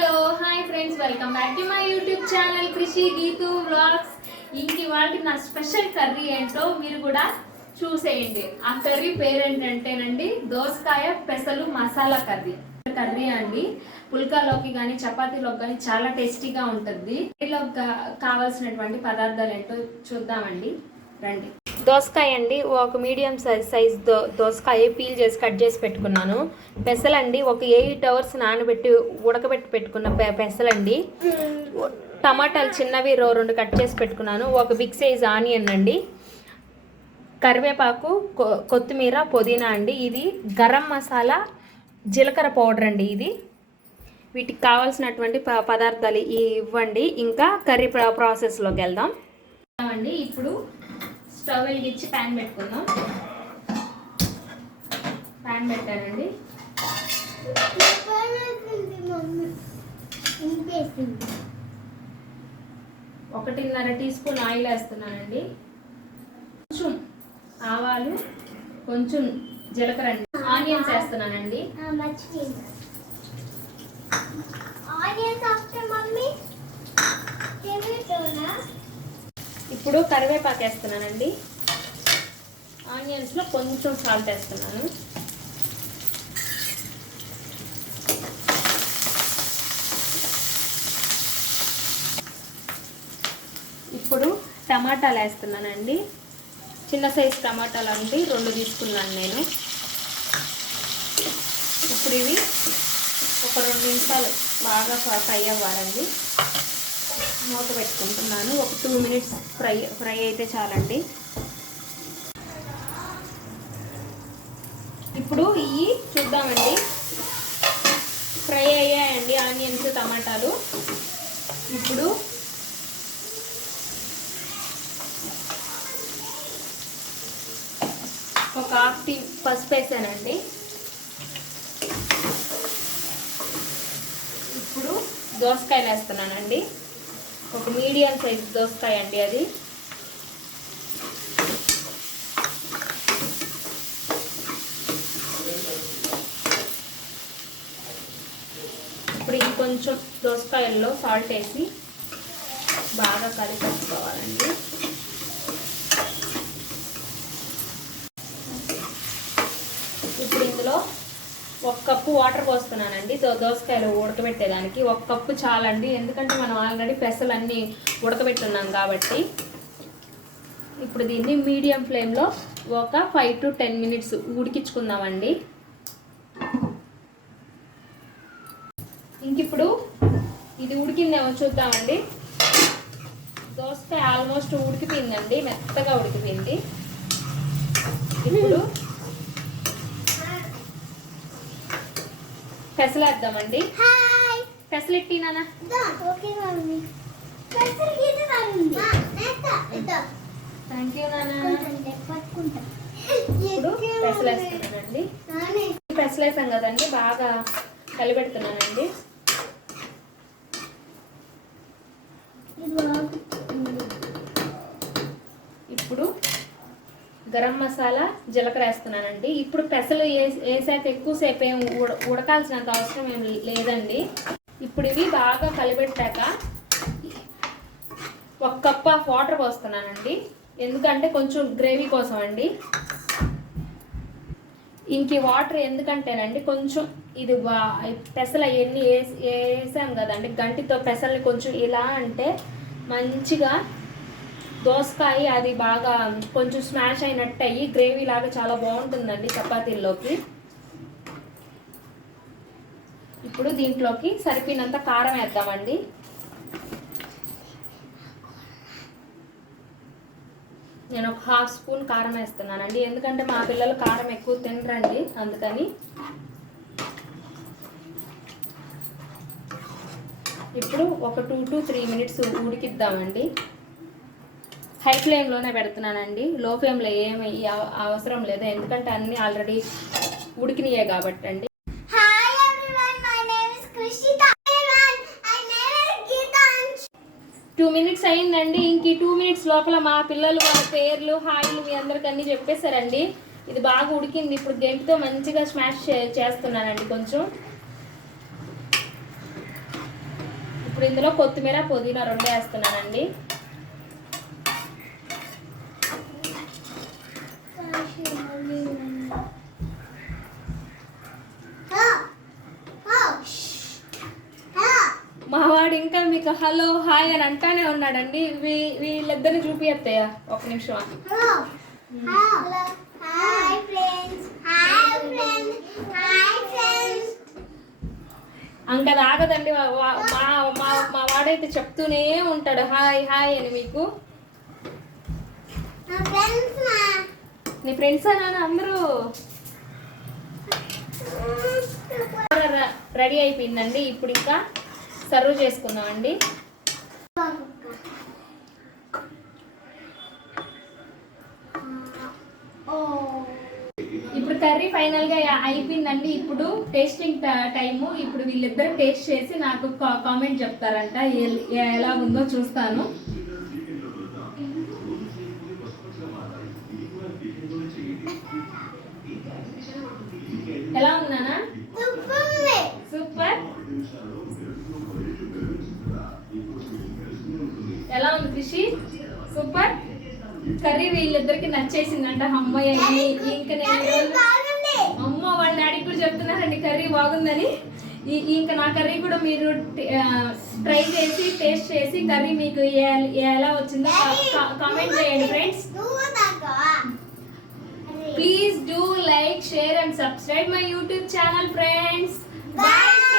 Hello hi friends, welcome back to my YouTube channel కృషి Geethu vlogs. ఇవాళ నా special curry ఏంటో మీరు కూడా చూసేయండి. ఆ కర్రీ పేరేంటంటేనండి దోసకాయ పెసలు మసాలా కర్రీ అండి. పుల్కాలోకి కానీ చపాతీలోకి కానీ చాలా టేస్టీగా ఉంటుంది. కర్రీలోకి కావాల్సినటువంటి పదార్థాలు ఏంటో చూద్దామండి, రండి. దోసకాయ అండి, ఒక మీడియం సైజ్ దోసకాయ పీల్ చేసి కట్ చేసి పెట్టుకున్నాను. పెసలండి, ఒక 8 hours నానబెట్టి ఉడకబెట్టి పెట్టుకున్న పెసలండి. టమాటాలు చిన్నవి 2 కట్ చేసి పెట్టుకున్నాను. ఒక బిగ్ సైజ్ ఆనియన్ అండి, కరివేపాకు, కొత్తిమీర, పుదీనా అండి. ఇది గరం మసాలా, జీలకర్ర పౌడర్ అండి. ఇది వీటికి కావాల్సినటువంటి పదార్థాలు ఇవ్వండి. ఇంకా కర్రీ ప్రాసెస్లోకి వెళ్దాం అండి. ఇప్పుడు స్టవ్ వెలిగించి ప్యాన్ పెట్టుకుందాం. ప్యాన్ పెట్టానండి. 1.5 టీ స్పూన్ ఆయిల్ వేస్తున్నానండి. కొంచెం ఆవాలు, కొంచెం జీలకర్ర అండి. ఆనియన్స్ వేస్తున్నానండి. ఇప్పుడు కరివేపాకు వేస్తున్నానండి. ఆనియన్స్లో కొంచెం సాల్ట్ వేస్తున్నాను. ఇప్పుడు టమాటాలు వేస్తున్నానండి. చిన్న సైజు టమాటాలు అండి 2 తీసుకున్నాను నేను. ఇప్పుడు ఇవి ఒక 2 నిమిషాలు బాగా ఫ్రై అవ్వాలండి. మూత పెట్టుకుంటున్నాను. ఒక 2 minutes ఫ్రై అయితే చాలండి. ఇప్పుడు ఇవి చూద్దామండి. ఫ్రై అయ్యాయండి ఆనియన్స్, టమాటాలు. ఇప్పుడు ఒక 1/2 టీ పసుపు వేసానండి. ఇప్పుడు దోసకాయలు వేస్తున్నానండి. ఒక మీడియం సైజ్ దోసకాయ అండి అది. ఇప్పుడు ఇది కొంచెం దోసకాయల్లో సాల్ట్ వేసి బాగా కలిపెట్టుకోవాలండి. ఇప్పుడు ఇందులో 1 కప్పు వాటర్ పోస్తున్నానండి. దోసకాయలు ఉడకబెట్టేదానికి 1 కప్పు చాలండి. ఎందుకంటే మనం ఆల్రెడీ పెసలన్నీ ఉడకబెట్టున్నాం కాబట్టి. ఇప్పుడు దీన్ని మీడియం ఫ్లేమ్లో ఒక 5 to 10 minutes ఉడికించుకుందామండి. ఇంకిప్పుడు ఇది ఉడికిందేమో చూద్దామండి. దోసకాయ ఆల్మోస్ట్ ఉడికిపోయిందండి, మెత్తగా ఉడికిపోయింది. ఇప్పుడు పెసలు వేద్దామండి. పెసలెట్టినా థ్యాంక్ యూ నాన్న. ఇప్పుడు పెసలు వేస్తున్నానండి. పెసలు వేసాం కదండి, బాగా కలిపెడుతున్నానండి. ఇప్పుడు గరం మసాలా, జీలకర్ర వేస్తున్నానండి. ఇప్పుడు పెసలు వేసాక ఎక్కువసేపు ఏం ఉడకాల్సినంత అవసరం ఏం లేదండి. ఇప్పుడు ఇవి బాగా కలిపెట్టాక 1 కప్ ఆఫ్ వాటర్ పోస్తున్నానండి. ఎందుకంటే కొంచెం గ్రేవీ కోసం అండి. ఇంక వాటర్ ఎందుకంటేనండి, కొంచెం ఇది పెసలు అవన్నీ వేసాం కదండి, గంటితో పెసల్ని కొంచెం ఇలా అంటే మంచిగా దోసకాయ అది బాగా కొంచెం స్మాష్ అయినట్టు అయ్యి గ్రేవీ లాగా చాలా బాగుంటుందండి చపాతీల్లోకి. ఇప్పుడు దీంట్లోకి సరిపోయినంత కారం వేద్దామండి. నేను ఒక 1/2 స్పూన్ కారం వేస్తున్నానండి. ఎందుకంటే మా పిల్లలు కారం ఎక్కువ తినరండి, అందుకని. ఇప్పుడు ఒక 2 to 3 minutes ఉడికిద్దామండి. హై ఫ్లేమ్లోనే పెడుతున్నానండి. లో ఫ్లేమ్లో ఏమి అవసరం లేదు, ఎందుకంటే అన్నీ ఆల్రెడీ ఉడికినాయే కాబట్టి అండి. 2 minutes అయిందండి. ఇంక 2 minutes లోపల మా పిల్లలు వాళ్ళ పేర్లు, హాయిలు మీ అందరికి అన్నీ చెప్పేశారండి. ఇది బాగా ఉడికింది. ఇప్పుడు గెంటితో మంచిగా స్మాష్ చేస్తున్నానండి. కొంచెం ఇప్పుడు ఇందులో కొత్తిమీర పుదీనా రెండు వేస్తున్నానండి. మావాడు ఇంకా మీకు హలో హాయ్ అని అంటానే ఉన్నాడండి. వీళ్ళిద్దరిని చూపిస్తాయా ఒక నిమిషం. అంక అది ఆగదండి. మా వాడైతే చెప్తూనే ఉంటాడు హాయ్ హాయ్ అని. మీకు నీ ఫ్రెండ్స్ అనా అందరూ? రెడీ అయిపోయిందండి. ఇప్పుడు ఇంకా సర్వ్ చేసుకుందామండి. ఇప్పుడు కర్రీ ఫైనల్ గా అయిపోయిందండి. ఇప్పుడు టేస్టింగ్ టైము. ఇప్పుడు వీళ్ళిద్దరు టేస్ట్ చేసి నాకు కామెంట్ చెప్తారంట ఎలా ఉందో చూస్తాను. ఎలా ఉన్నానా? సూపర్. ఎలా ఉంది ఖుషి? సూపర్. కర్రీ వీళ్ళిద్దరికి నచ్చేసిందంట. అమ్మయ్య ఇంకా నేను అమ్మ వాళ్ళ డాడీకి కూడా చెప్తున్నారండి కర్రీ బాగుందని. ఇంకా నా కర్రీ కూడా మీరు ట్రై చేసి టేస్ట్ చేసి కర్రీ మీకు ఎలా వచ్చిందో కామెంట్ చేయండి friends. Please do like, share and subscribe my YouTube channel friends. Bye.